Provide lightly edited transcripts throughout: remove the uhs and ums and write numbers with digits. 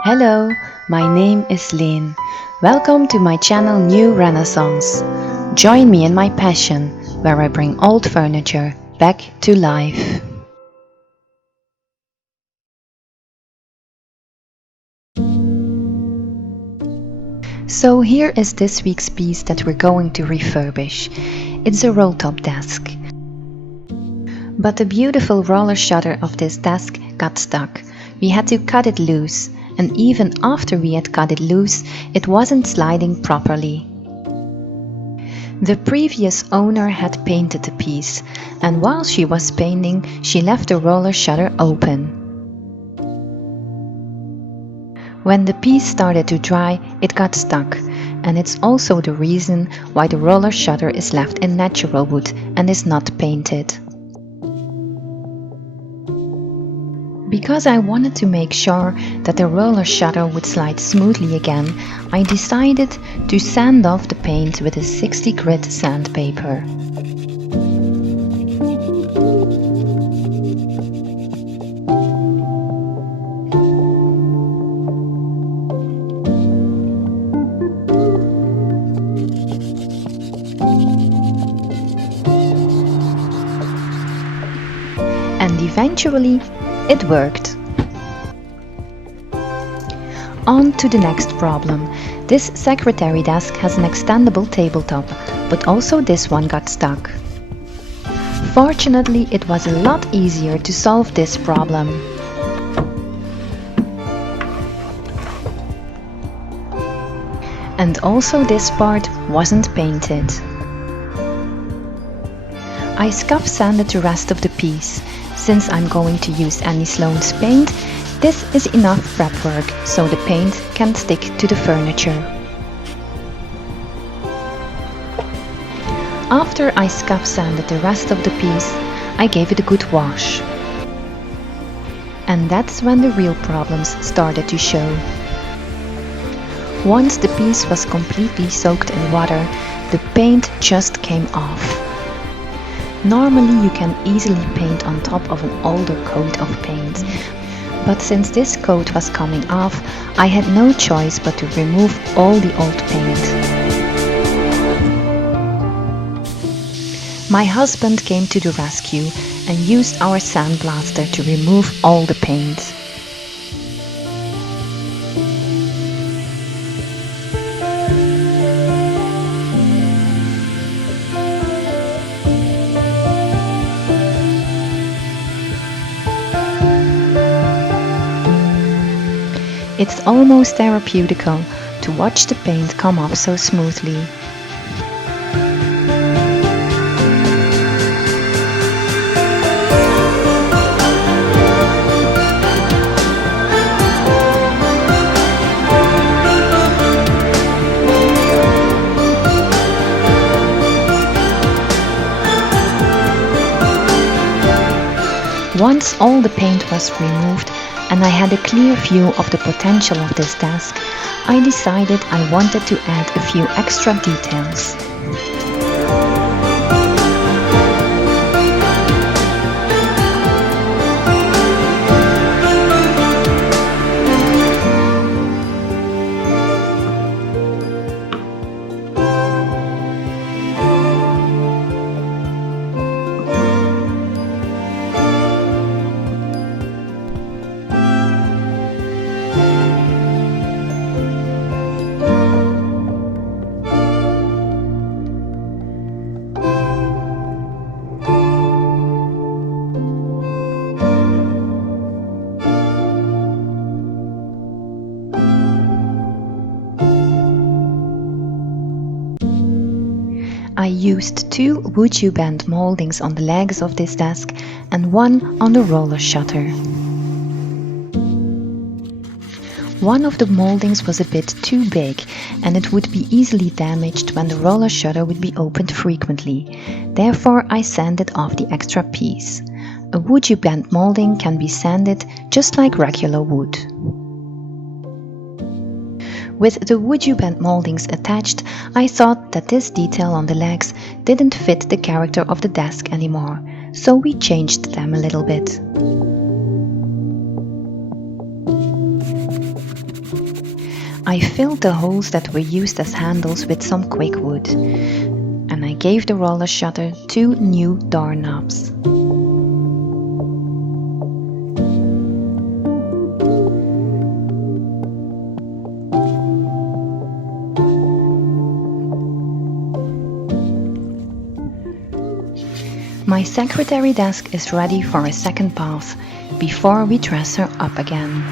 Hello, my name is Lynn. Welcome to my channel New Renaissance. Join me in my passion, where I bring old furniture back to life. So here is this week's piece that we're going to refurbish. It's a roll-top desk. But the beautiful roller shutter of this desk got stuck. We had to cut it loose, and even after we had cut it loose, it wasn't sliding properly. The previous owner had painted the piece, and while she was painting, she left the roller shutter open. When the piece started to dry, it got stuck, and it's also the reason why the roller shutter is left in natural wood and is not painted. Because I wanted to make sure that the roller shutter would slide smoothly again, I decided to sand off the paint with a 60 grit sandpaper. And eventually, it worked. On to the next problem. This secretary desk has an extendable tabletop, but also this one got stuck. Fortunately, it was a lot easier to solve this problem. And also this part wasn't painted. I scuff sanded the rest of the piece. Since I'm going to use Annie Sloan's paint, this is enough prep work so the paint can stick to the furniture. After I scuff sanded the rest of the piece, I gave it a good wash. And that's when the real problems started to show. Once the piece was completely soaked in water, the paint just came off. Normally you can easily paint on top of an older coat of paint, but since this coat was coming off, I had no choice but to remove all the old paint. My husband came to the rescue and used our sandblaster to remove all the paint. It's almost therapeutical to watch the paint come off so smoothly. Once all the paint was removed, and I had a clear view of the potential of this desk, I decided I wanted to add a few extra details. I used 2 wood band moldings on the legs of this desk and 1 on the roller shutter. One of the moldings was a bit too big and it would be easily damaged when the roller shutter would be opened frequently. Therefore, I sanded off the extra piece. A wood blend molding can be sanded just like regular wood. With the wood band moldings attached, I thought that this detail on the legs didn't fit the character of the desk anymore, so we changed them a little bit. I filled the holes that were used as handles with some quick wood, and I gave the roller shutter 2 new door knobs. My secretary desk is ready for a second bath before we dress her up again.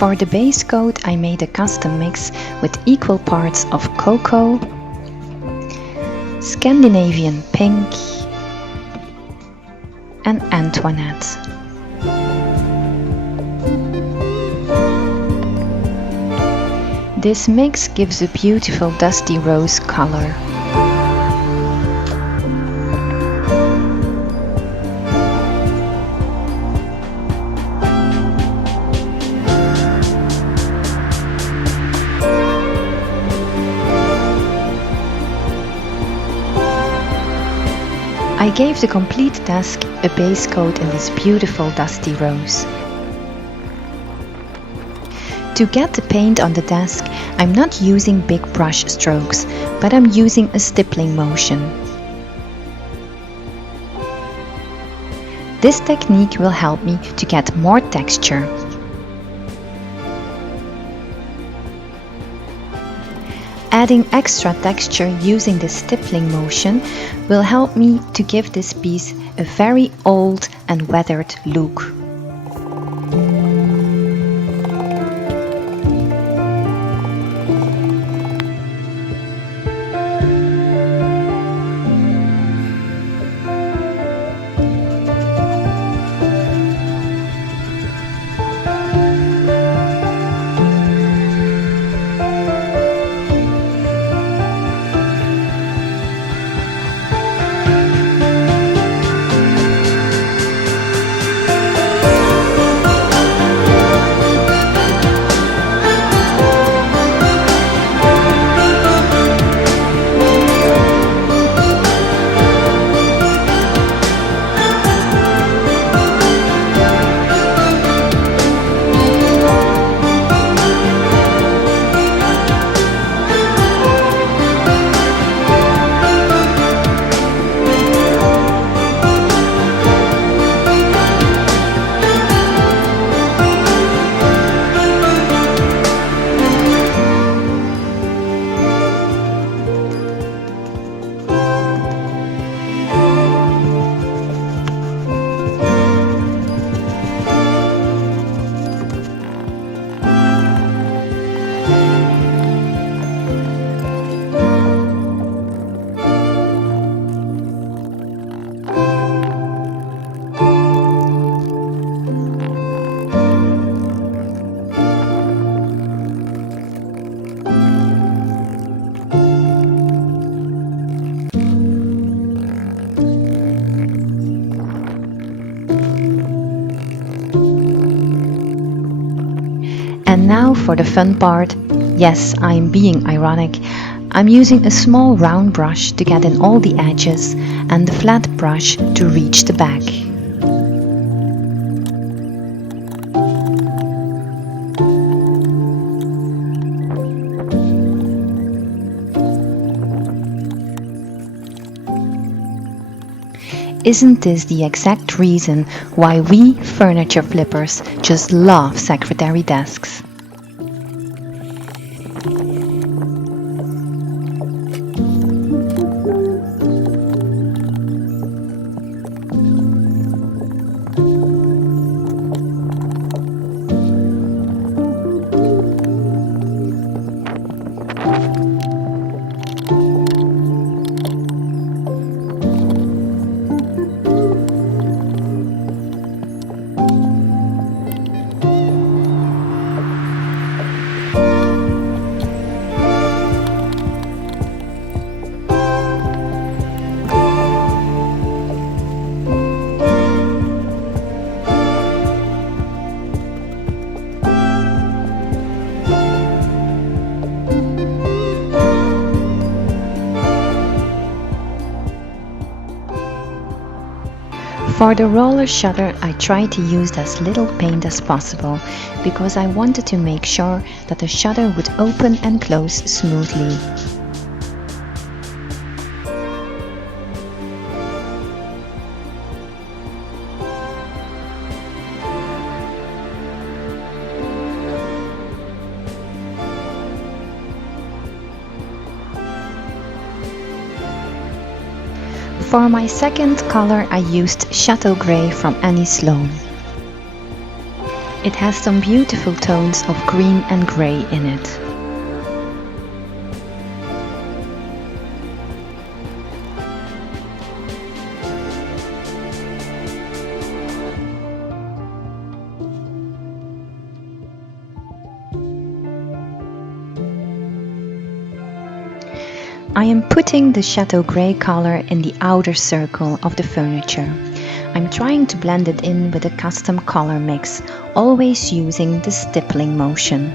For the base coat, I made a custom mix with equal parts of Coco, Scandinavian pink, and Antionette. This mix gives a beautiful dusty rose color. I gave the complete desk a base coat in this beautiful dusty rose. To get the paint on the desk, I'm not using big brush strokes, but I'm using a stippling motion. This technique will help me to get more texture. Adding extra texture using the stippling motion will help me to give this piece a very old and weathered look. And now for the fun part. Yes, I'm being ironic. I'm using a small round brush to get in all the edges and the flat brush to reach the back. Isn't this the exact reason why we furniture flippers just love secretary desks? For the roller shutter, I tried to use as little paint as possible because I wanted to make sure that the shutter would open and close smoothly. For my second color, I used Chateau Grey from Annie Sloan. It has some beautiful tones of green and grey in it. I am putting the Chateau Grey color in the outer circle of the furniture. I'm trying to blend it in with a custom color mix, always using the stippling motion.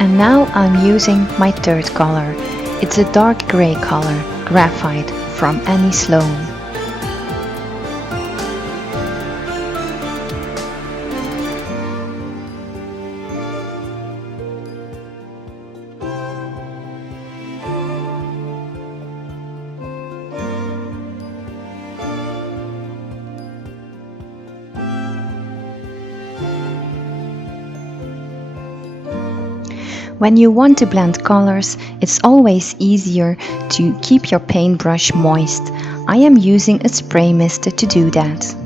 And now I'm using my third color. It's a dark grey color, Graphite, from Annie Sloan. When you want to blend colors, it's always easier to keep your paintbrush moist. I am using a spray mist to do that.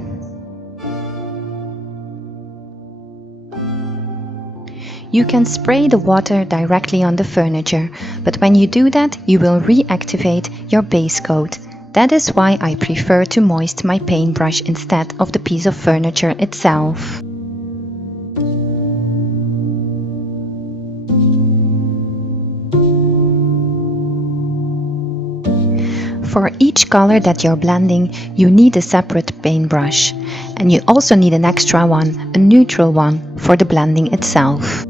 You can spray the water directly on the furniture, but when you do that, you will reactivate your base coat. That is why I prefer to moist my paintbrush instead of the piece of furniture itself. For each color that you're blending, you need a separate paintbrush. And you also need an extra one, a neutral one, for the blending itself.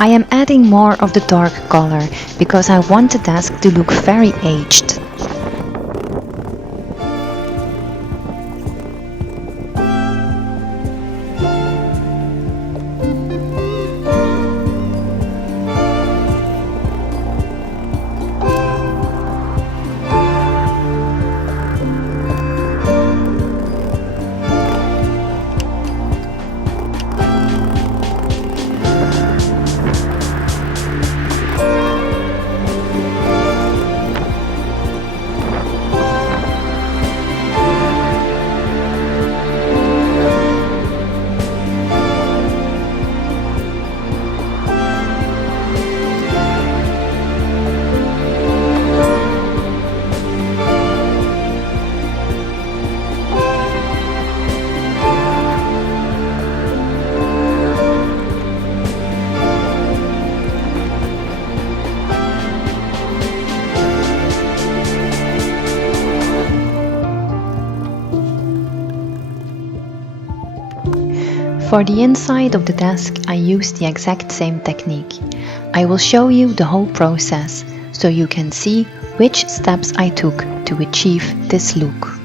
I am adding more of the dark color because I want the desk to look very aged. For the inside of the desk, I used the exact same technique. I will show you the whole process so you can see which steps I took to achieve this look.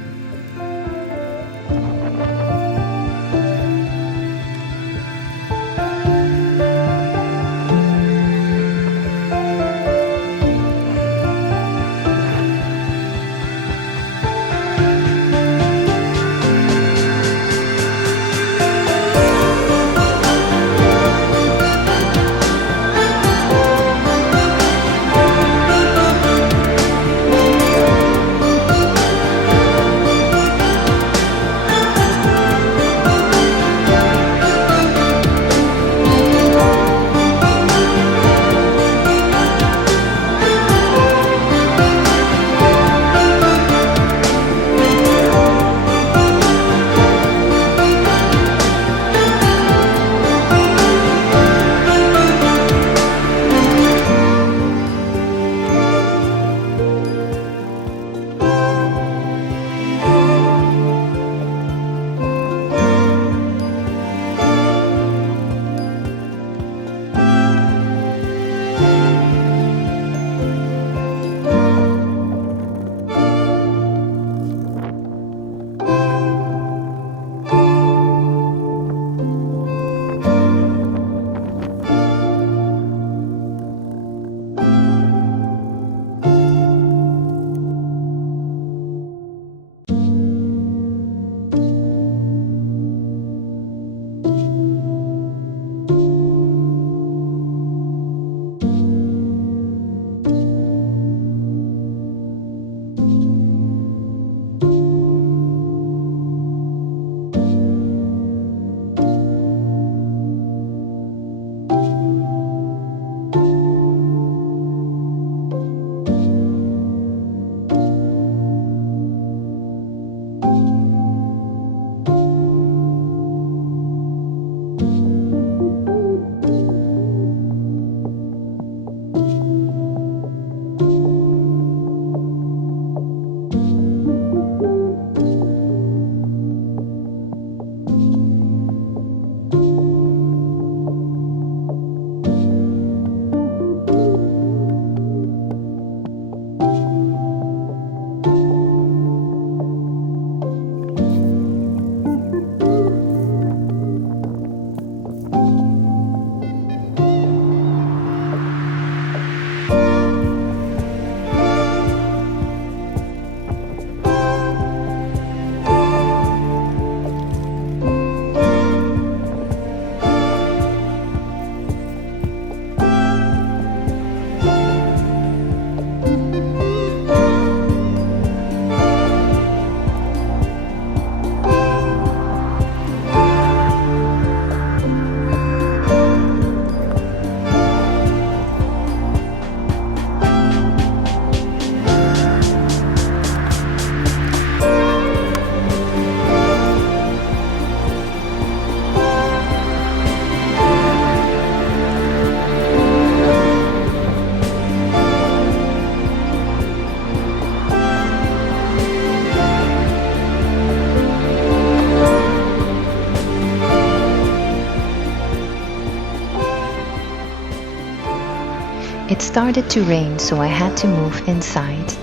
It started to rain, so I had to move inside.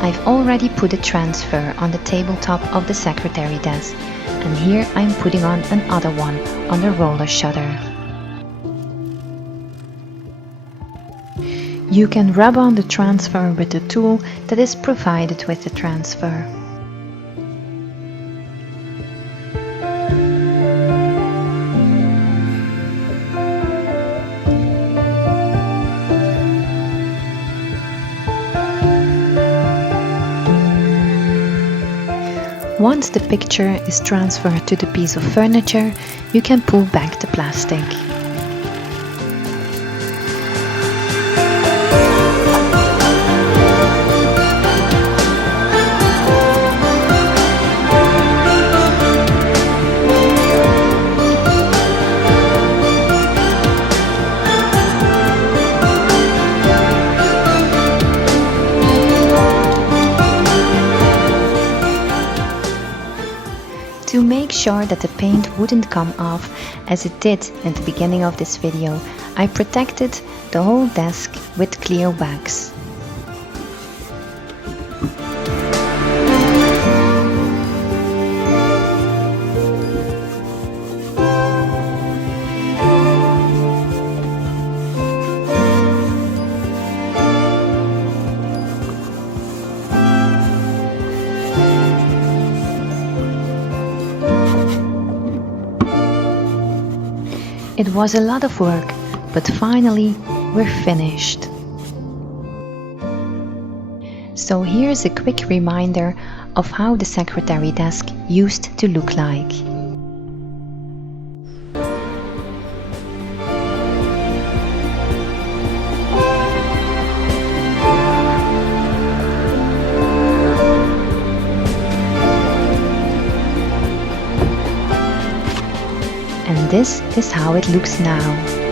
I've already put a transfer on the tabletop of the secretary desk, and here I'm putting on another one on the roller shutter. You can rub on the transfer with the tool that is provided with the transfer. Once the picture is transferred to the piece of furniture, you can pull back the plastic. To make sure that the paint wouldn't come off as it did in the beginning of this video, I protected the whole desk with clear wax. It was a lot of work, but finally we're finished. So here's a quick reminder of how the secretary desk used to look like. And this is how it looks now.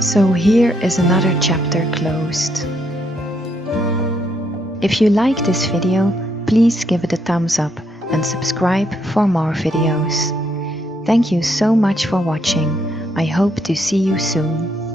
So here is another chapter closed. If you like this video, please give it a thumbs up and subscribe for more videos. Thank you so much for watching. I hope to see you soon.